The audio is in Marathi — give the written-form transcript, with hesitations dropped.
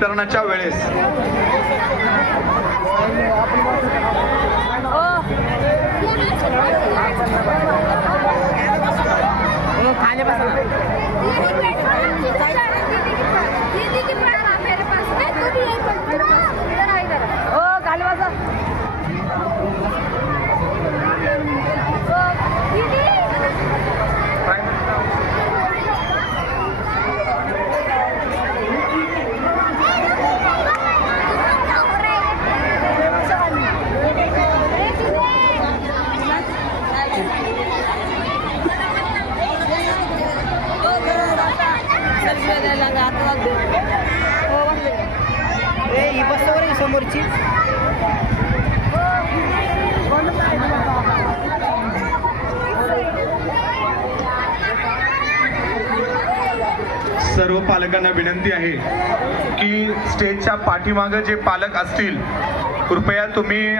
वितरणाच्या वेळेस ही बसवर आहे समोरची. सर्व पालकांना विनंती आहे की स्टेजच्या पाठीमागे जे पालक असतील कृपया तुम्ही